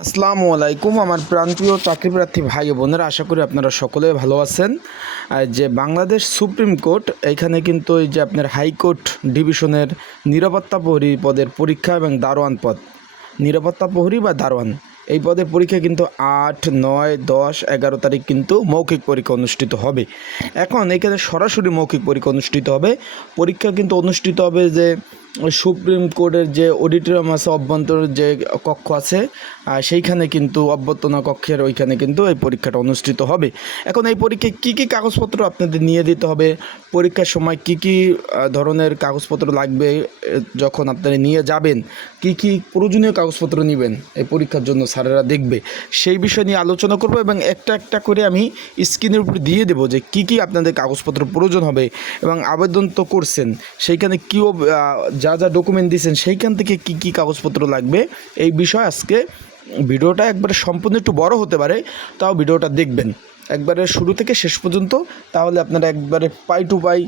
আসসালামু আলাইকুম, আমার প্রান্তীয় চাকরিপ্রার্থী ভাই বোনেরা, আশা করি আপনারা সকলে ভালো আছেন। যে বাংলাদেশ সুপ্রিম কোর্ট, এখানে কিন্তু এই যে আপনার হাইকোর্ট ডিভিশনের নিরাপত্তা প্রহরী পদের পরীক্ষা এবং দারোয়ান পদ, নিরাপত্তা প্রহরী বা দারোয়ান, এই পদের পরীক্ষা কিন্তু আট, নয়, দশ, এগারো তারিখ কিন্তু মৌখিক পরীক্ষা অনুষ্ঠিত হবে। এখন এখানে সরাসরি মৌখিক পরীক্ষা অনুষ্ঠিত হবে। পরীক্ষা কিন্তু অনুষ্ঠিত হবে যে সুপ্রিম কোর্টের যে অডিটোরিয়াম আছে অভ্যন্তরের যে কক্ষ আছে সেইখানে কিন্তু অভ্যর্থনা কক্ষের ওইখানে কিন্তু এই পরীক্ষাটা অনুষ্ঠিত হবে। এখন এই পরীক্ষায় কী কী কাগজপত্র আপনাদের নিয়ে দিতে হবে? পরীক্ষার সময় কী কী ধরনের কাগজপত্র লাগবে যখন আপনারা নিয়ে যাবেন? কী কী প্রয়োজনীয় কাগজপত্র নেবেন এই পরীক্ষার জন্য স্যারেরা দেখবে। সেই বিষয় নিয়ে আলোচনা করব এবং একটা একটা করে আমি স্ক্রিনের উপর দিয়ে দেবো যে কী কী আপনাদের কাগজপত্র প্রয়োজন হবে এবং আবেদন তো করছেন, সেইখানে কী যা যা ডকুমেন্ট দিয়েছেন, সেইখান থেকে কি কি কাগজপত্র লাগবে? এই বিষয়ে আজকে ভিডিওটা একবারে সম্পূর্ণ একটু বড় হতে পারে, তাও ভিডিওটা দেখবেন। একবারে শুরু থেকে শেষ পর্যন্ত, তাহলে আপনারা একবারে পাই টু পাই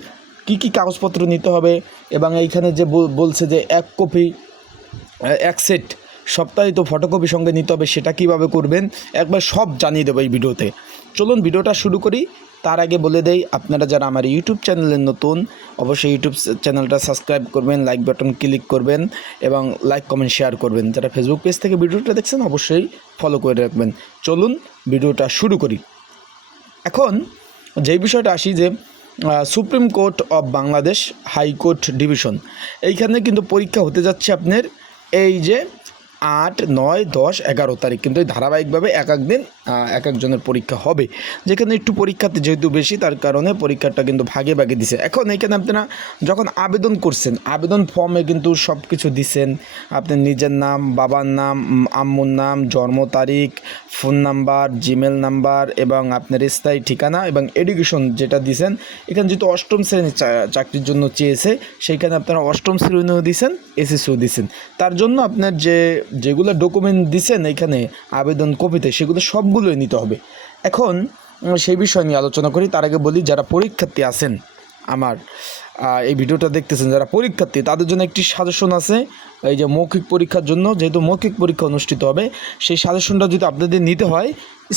কী কী কাগজপত্র নিতে হবে, এবং এইখানে যে বলছে যে এক কপি এক সেট সপ্তাহে তো ফটোকপি সঙ্গে নিতে হবে, সেটা কীভাবে করবেন? একবার সব জানিয়ে দেবো এই ভিডিওতে। চলুন ভিডিওটা শুরু করি। তার আগে বলে দেই, আপনারা যারা আমার ইউটিউব চ্যানেলে নতুন, অবশ্যই ইউটিউব চ্যানেলটা সাবস্ক্রাইব করবেন লাইক বাটন ক্লিক করবেন, এবং লাইক কমেন্ট শেয়ার করবেন। যারা ফেসবুক পেজ থেকে ভিডিওটা দেখছেন, অবশ্যই ফলো করে রাখবেন। চলুন ভিডিওটা শুরু করি। এখন যে বিষয়টা আসি যে supreme court of Bangladesh high court division এইখানে কিন্তু পরীক্ষা হতে যাচ্ছে আপনার, এই যে আট, নয়, দশ, এগারো তারিখ। কিন্তু এই ধারাবাহিকভাবে এক এক দিন এক একজনের পরীক্ষা হবে। যেখানে একটু পরীক্ষাতে যেহেতু বেশি, তার কারণে পরীক্ষাটা কিন্তু ভাগে ভাগে দিছে। এখন এখানে আপনারা যখন আবেদন করছেন, আবেদন ফর্মে কিন্তু সব কিছু দিছেন। আপনার নিজের নাম, বাবার নাম আম্মুর নাম, জন্ম তারিখ, ফোন নাম্বার, জিমেল নাম্বার এবং আপনার স্থায়ী ঠিকানা এবং এডুকেশন যেটা দিছেন, এখানে যেহেতু অষ্টম শ্রেণির চাকরির জন্য চেয়েছে, সেইখানে আপনারা অষ্টম শ্রেণীও দিছেন, এসএসসিও দিছেন। তার জন্য আপনার যে যেগুলো ডকুমেন্ট দিছেন এখানে আবেদন কপিতে, সেগুলো সবগুলোই নিতে হবে। এখন সেই বিষয় নিয়ে আলোচনা করি। তার আগে বলি, যারা পরীক্ষার্থী আছেন, আমার এই ভিডিওটা দেখতেছেন, যারা পরীক্ষার্থী, তাদের জন্য একটি সাজেশন আছে। এই যে মৌখিক পরীক্ষার জন্য যেহেতু মৌখিক পরীক্ষা অনুষ্ঠিত হবে, সেই সাজেশনটা যদি আপনাদের নিতে হয়,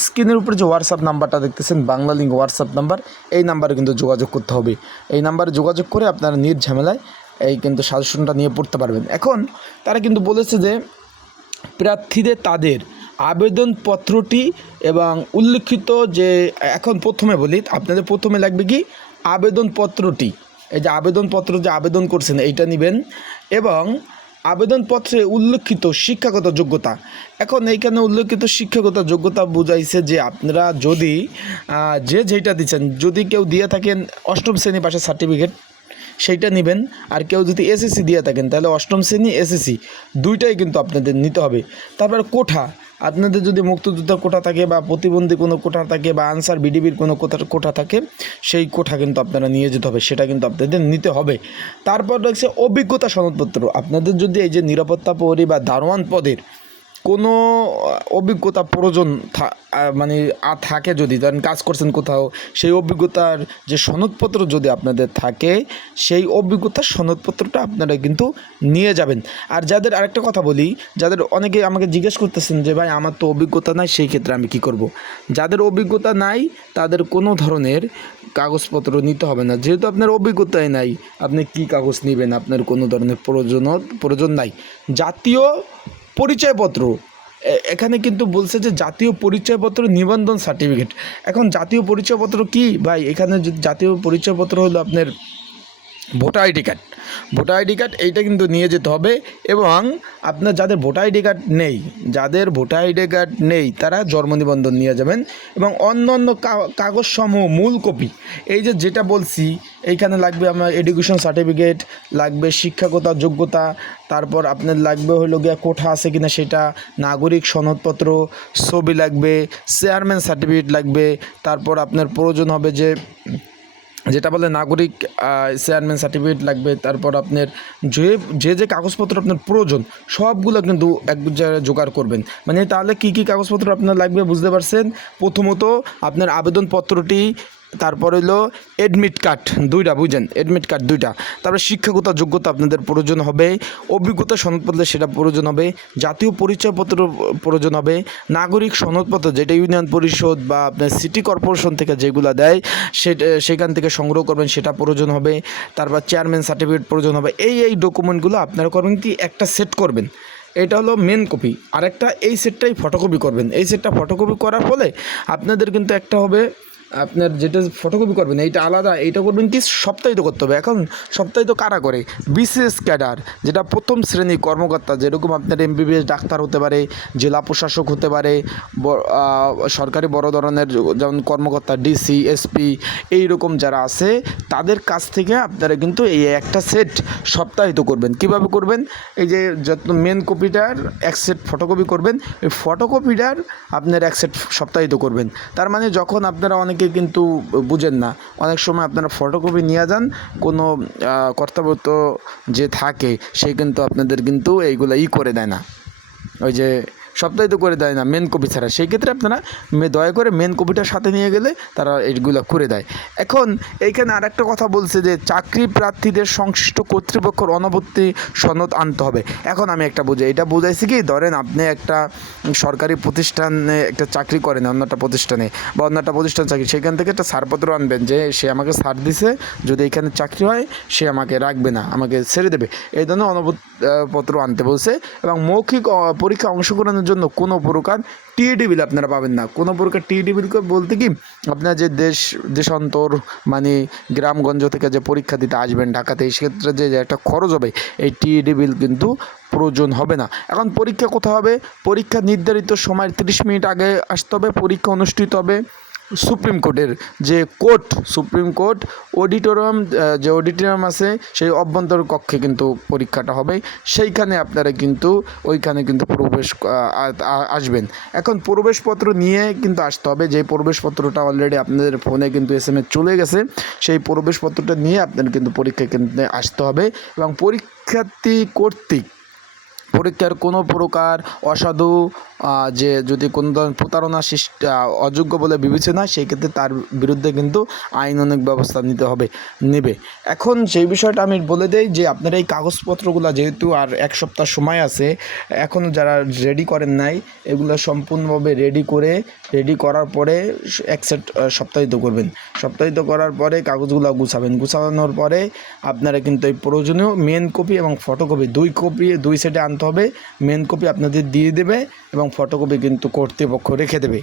স্ক্রিনের উপরে যে হোয়াটসঅ্যাপ নাম্বারটা দেখতেছেন, বাংলা লিঙ্ক হোয়াটসঅ্যাপ নাম্বার এই নাম্বারে কিন্তু যোগাযোগ করতে হবে। এই নাম্বারে যোগাযোগ করে আপনারা নির্ঝামেলায় এই কিন্তু সাজেশনটা নিয়ে পড়তে পারবেন। এখন তারা কিন্তু বলেছে যে প্রার্থীদের তাদের আবেদনপত্রটি এবং উল্লিখিত যে এখন প্রথমে বলি, আপনাদের প্রথমে লাগবে কি? আবেদনপত্রটি। এই যে আবেদনপত্র যে আবেদন করছেন, এইটা নেবেন। এবং আবেদনপত্রে উল্লেখিত শিক্ষাগত যোগ্যতা। এখন এইখানে উল্লেখিত শিক্ষাগত যোগ্যতা বুঝাইছে যে আপনারা যদি যে যেটা দিচ্ছেন, যদি কেউ দিয়ে থাকেন অষ্টম শ্রেণি পাশে সার্টিফিকেট সেইটা নেবেন। আর কেউ যদি এসএসসি দিয়ে থাকেন, তাহলে অষ্টম শ্রেণি এসএসসি দুইটাই কিন্তু আপনাদের নিতে হবে। তারপর কোঠা, আপনাদের যদি মুক্তিযোদ্ধা কোঠা থাকে বা প্রতিবন্ধী কোনো কোঠা থাকে বা আনসার বিডিবির কোনো কোঠা কোঠা থাকে, সেই কোঠা কিন্তু আপনারা নিয়ে যেতে হবে, সেটা কিন্তু আপনাদের নিতে হবে। তারপর রয়েছে অভিজ্ঞতা সনদপত্র। আপনাদের যদি এই যে নিরাপত্তা প্রহরী বা দারোয়ান পদের কোনো অভিজ্ঞতা প্রয়োজন মানে থাকে যদি, ধরেন কাজ করছেন কোথাও, সেই অভিজ্ঞতার যে সনদপত্র যদি আপনাদের থাকে, সেই অভিজ্ঞতার সনদপত্রটা আপনারা কিন্তু নিয়ে যাবেন। আর যাদের আরেকটা কথা বলি, যাদের অনেকে আমাকে জিজ্ঞেস করতেছেন যে, ভাই, আমার তো অভিজ্ঞতা নাই, সেই ক্ষেত্রে আমি কি করব। যাদের অভিজ্ঞতা নাই, তাদের কোনো ধরনের কাগজপত্র নিতে হবে না। যেহেতু আপনার অভিজ্ঞতাই নাই, আপনি কি কাগজ নেবেন? আপনার কোনো ধরনের প্রয়োজন প্রয়োজন নাই। জাতীয় পরিচয়পত্র। এখানে কিন্তু বলছে যে জাতীয় পরিচয়পত্র নিবন্ধন সার্টিফিকেট। এখন জাতীয় পরিচয়পত্র কি? ভাই, এখানে জাতীয় পরিচয়পত্র হলো আপনার voter ID card. Voter ID card এইটা কিন্তু নিয়ে যেতে হবে এবং আপনার যাদের ভোটার আইডি কার্ড নেই, যাদের ভোটার আইডি কার্ড নেই, তারা জন্ম নিবন্ধন নিয়ে যাবেন এবং অন্য অন্য কাগজসমূহ, মূল কপি, এই যে যেটা বলছি, এইখানে লাগবে আমার এডুকেশন সার্টিফিকেট লাগবে শিক্ষাগত, যোগ্যতা, তারপর আপনার লাগবে হলো গিয়া কোঠা আছে কিনা সেটা, নাগরিক সনদপত্র, ছবি লাগবে চেয়ারম্যান সার্টিফিকেট লাগবে, তারপর আপনার প্রয়োজন হবে যে যেটা বলে নাগরিক চেয়ারম্যান সার্টিফিকেট লাগবে, তারপর আপনার যে যে যে কাগজপত্র আপনার প্রয়োজন, সবগুলো কিন্তু এক জায়গায় জোগাড় করবেন। মানে তাহলে কি কি কাগজপত্র আপনার লাগবে বুঝতে পারছেন? প্রথমত আপনার আবেদনপত্রটি তারপর হইল এডমিট কার্ড দুইটা বুঝেন এডমিট কার্ড দুইটা। তারপরে শিক্ষাগত যোগ্যতা আপনাদের প্রয়োজন হবে, অভিজ্ঞতা সনদপত্র সেটা প্রয়োজন হবে, জাতীয় পরিচয়পত্র প্রয়োজন হবে, নাগরিক সনদপত্র যেটা ইউনিয়ন পরিষদ বা আপনার সিটি কর্পোরেশন থেকে যেগুলো দেয়, সেটা, সেখান থেকে সংগ্রহ করবেন, সেটা প্রয়োজন হবে। তারপর চেয়ারম্যান সার্টিফিকেট প্রয়োজন হবে, এই এই ডকুমেন্টগুলো আপনারা করবেন কি, একটা সেট করবেন। এটা হলো মেন কপি আরেকটা, এই সেটটাই ফটোকপি করবেন। এই সেটটা ফটোকপি করার ফলে আপনাদের কিন্তু একটা হবে আপনার যেটা ফটোকপি করবেন, এইটা আলাদা, এইটা করবেন কি সপ্তাহিত করতে হবে। এখন সপ্তাহিত কারা করে? বিসিএস ক্যাডার, যেটা প্রথম শ্রেণি কর্মকর্তা, যেরকম আপনার এমবিবিএস ডাক্তার হতে পারে, জেলা প্রশাসক হতে পারে সরকারি বড় ধরনের যেমন কর্মকর্তা ডিসি এসপি এই রকম যারা আছে, তাদের কাছ থেকে আপনারা কিন্তু এই একটা সেট সপ্তাহিত করবেন। কীভাবে করবেন? এই যে যত মেন কপিটার এক সেট ফটোকপি করবেন, এই ফটোকপিটার আপনার এক সেট সপ্তাহিত করবেন। তার মানে যখন আপনারা অনেকে কিন্তু বুঝেন না। অনেক সময় আপনারা ফটোকপি নিয়ে যান, কোনো কর্তাব্যত যে থাকে, সে কিন্তু আপনাদের কিন্তু এইগুলো ই করে দেয় না। ওই যে সপ্তাহিত করে দেয় না মেন কপি ছাড়া। সেই ক্ষেত্রে আপনারা দয়া করে মেন কপিটার সাথে নিয়ে গেলে তারা এইগুলো করে দেয়। এখন এইখানে আরেকটা কথা বলছে যে, চাকরি প্রার্থীদের সংশ্লিষ্ট কর্তৃপক্ষের অনবর্তী সনদ আনতে হবে। এখন আমি একটা বুঝি এটা বুঝাইছি কি, ধরেন আপনি একটা সরকারি প্রতিষ্ঠানে একটা চাকরি করেন, অন্য একটা প্রতিষ্ঠানে, বা অন্য একটা প্রতিষ্ঠান চাকরি, সেখান থেকে একটা ছাড়পত্র আনবেন যে, সে আমাকে ছাড় দিছে, যদি এখানে চাকরি হয়, সে আমাকে রাখবে না, আমাকে ছেড়ে দেবে। এই ধরনের অনুপত্র আনতে বলছে এবং মৌখিক পরীক্ষা অংশগ্রহণের জন্য কোনো প্রকার টিএডি বিল আপনারা পাবেন না। কোনো প্রকার টিএডি বিল বলতে কি, আপনার যে দেশ, দেশান্তর মানে গ্রামগঞ্জ থেকে যে পরীক্ষা দিতে আসবেন ঢাকাতে সেক্ষেত্রে যে একটা খরচ হবে, এই টিএডি বিল কিন্তু প্রয়োজন হবে না। এখন পরীক্ষা কোথাও হবে? পরীক্ষা নির্ধারিত সময়ের তিরিশ মিনিট আগে আসতে হবে, পরীক্ষা অনুষ্ঠিত হবে। সুপ্রিম কোর্টের যে কোর্ট, সুপ্রিম কোর্ট, অডিটোরিয়াম যে অডিটোরিয়াম আছে, সেই অভ্যন্তর কক্ষে কিন্তু পরীক্ষাটা হবে। সেইখানে আপনারা কিন্তু, ওইখানে কিন্তু প্রবেশ আসবেন। এখন প্রবেশপত্র নিয়ে কিন্তু আসতে হবে। যে প্রবেশপত্রটা অলরেডি আপনাদের ফোনে কিন্তু এস চলে গেছে, সেই প্রবেশপত্রটা নিয়ে আপনার কিন্তু পরীক্ষা কেন্দ্রে আসতে হবে। এবং পরীক্ষার্থী কর্তৃক পরীক্ষার কোনো প্রকার অসাধু যে যদি কোনো ধরনের প্রতারণা অযোগ্য বলে বিবেচনা সেই ক্ষেত্রে তার বিরুদ্ধে কিন্তু আইনানুগ ব্যবস্থা নিতে হবে, নেবে। এখন সেই বিষয়টা আমি বলে দেই যে, আপনারা এই কাগজপত্রগুলো যেহেতু আর এক সপ্তাহ সময় আছে এখনও যারা রেডি করেন নাই, এগুলো সম্পূর্ণভাবে রেডি করে রেডি করার পরে এক সেট সপ্তাহিত করবেন। সপ্তাহিত করার পরে কাগজগুলো গুছাবেন। গুছানোর পরে আপনারা কিন্তু এই প্রয়োজনীয় মেন কপি এবং ফটোকপি দুই কপি দুই সেটে আনতে হবে। মেন কপি আপনাদের দিয়ে দেবে এবং ফটোকপি কিন্তু কর্তৃপক্ষ রেখে দেবে।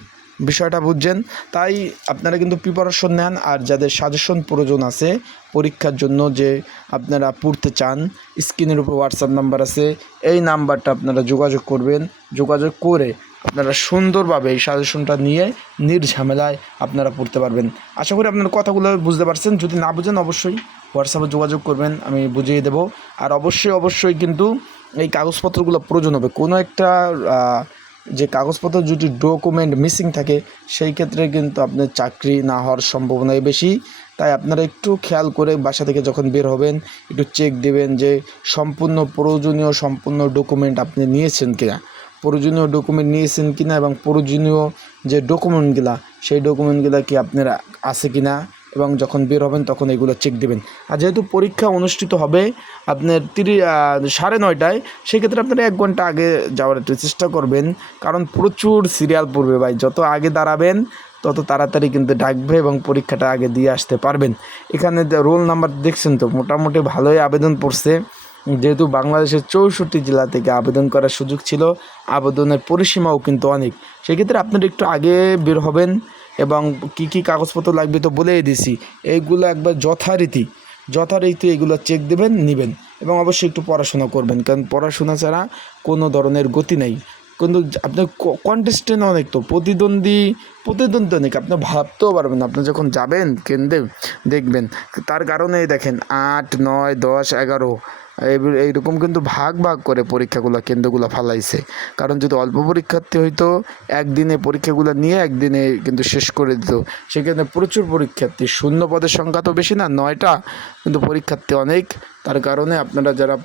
বিষয়টা বুঝছেন? তাই আপনারা কিন্তু প্রিপারেশন নেন আর যাদের সাজেশন প্রয়োজন আছে পরীক্ষার জন্য যে আপনারা পড়তে চান স্ক্রিনের উপর হোয়াটসঅ্যাপ নাম্বার আছে। এই নাম্বারটা আপনারা যোগাযোগ করবেন। যোগাযোগ করে আপনারা সুন্দরভাবে এই সাজেশনটা নিয়ে নির্ঝামেলায় আপনারা পড়তে পারবেন। আশা করি আপনার কথাগুলো বুঝতে পারছেন। যদি না বুঝেন অবশ্যই হোয়াটসঅ্যাপে যোগাযোগ করবেন, আমি বুঝিয়ে দেবো। আর অবশ্যই অবশ্যই কিন্তু এই কাগজপত্রগুলো প্রয়োজন হবে। কোনো একটা যে কাগজপত্র যদি ডকুমেন্ট মিসিং থাকে, সেই ক্ষেত্রে কিন্তু আপনার চাকরি না হওয়ার সম্ভাবনাই বেশি। তাই আপনারা একটু খেয়াল করে বাসা থেকে যখন বের হবেন, একটু চেক দেবেন যে সম্পূর্ণ প্রয়োজনীয় সম্পূর্ণ ডকুমেন্ট আপনি নিয়েছেন কিনা। প্রয়োজনীয় ডকুমেন্ট নিয়েছেন কিনা এবং প্রয়োজনীয় যে ডকুমেন্টগুলা সেই ডকুমেন্টগুলা কি আপনার আছে কিনা? এবং যখন বের হবেন তখন এগুলো চেক দেবেন। আর যেহেতু পরীক্ষা অনুষ্ঠিত হবে আপনার তিরি সাড়ে নয়টায়, সেক্ষেত্রে আপনারা এক ঘণ্টা আগে যাওয়ার একটু চেষ্টা করবেন। কারণ প্রচুর সিরিয়াল পড়বে ভাই। যত আগে দাঁড়াবেন, তত তাড়াতাড়ি কিন্তু ডাকবে এবং পরীক্ষাটা আগে দিয়ে আসতে পারবেন। এখানে রোল নাম্বার দেখছেন তো, মোটামুটি ভালোই আবেদন পড়ছে। যেহেতু বাংলাদেশের চৌষট্টি জেলা থেকে আবেদন করার সুযোগ ছিল, আবেদনের পরিসীমাও কিন্তু অনেক। সেক্ষেত্রে আপনারা একটু আগে বের হবেন। এবং কি কি কাগজপত্র লাগবে তো বলেই দিছি। এইগুলো একবার যথারীতি যথারীতি এগুলো চেক দেবেন, নেবেন এবং অবশ্যই একটু পড়াশোনা করবেন। কারণ পড়াশোনা ছাড়া কোনো ধরনের গতি নেই। কিন্তু আপনার কন্টেস্টেন্ট অনেক তো, প্রতিদ্বন্দ্বী প্রতিদ্বন্দ্বী অনেক। আপনি ভাবতেও পারবেন আপনি যখন যাবেন, কেন্দ্রে দেখবেন। তার কারণে দেখেন, আট, নয়, দশ, এগারো এইরকম কিন্তু ভাগ ভাগ করে পরীক্ষাগুলো, কেন্দ্রগুলো ফালাইছে। কারণ যদি অল্প পরীক্ষার্থী হইতো, একদিনে পরীক্ষাগুলো নিয়ে একদিনে কিন্তু শেষ করে দিত। সেখানে প্রচুর পরীক্ষার্থী, শূন্য পদের সংখ্যা তো বেশি না, নয়টা। কিন্তু পরীক্ষার্থী অনেক। তার কারণে আপনারা যারা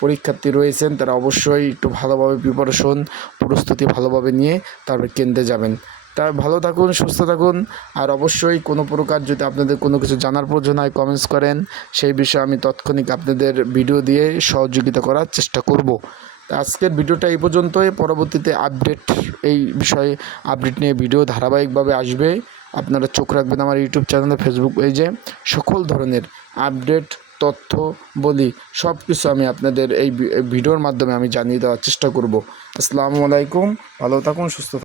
পরীক্ষার্থী রয়েছেন, তারা অবশ্যই একটু ভালোভাবে প্রিপারেশন প্রস্তুতি ভালোভাবে নিয়ে তারপর কেন্দ্রে যাবেন। তা ভালো থাকুন, সুস্থ থাকুন। আর অবশ্যই কোনো প্রকার যদি আপনাদের কোনো কিছু জানার প্রয়োজন হয় কমেন্টস করেন। সেই বিষয়ে আমি তাৎক্ষণিক আপনাদের ভিডিও দিয়ে সহযোগিতা করার চেষ্টা করব। আজকের ভিডিওটা এই পর্যন্তই। পরবর্তীতে আপডেট এই বিষয়ে আপডেট নিয়ে ভিডিও ধারাবাহিকভাবে আসবে। আপনারা চোখ রাখবেন আমার ইউটিউব চ্যানেলে ফেসবুক পেজে সকল ধরনের আপডেট তথ্য, বলি সব কিছু আমি আপনাদের এই ভিডিওর মাধ্যমে আমি জানিয়ে দেওয়ার চেষ্টা করব। আসসালামু আলাইকুম। ভালো থাকুন, সুস্থ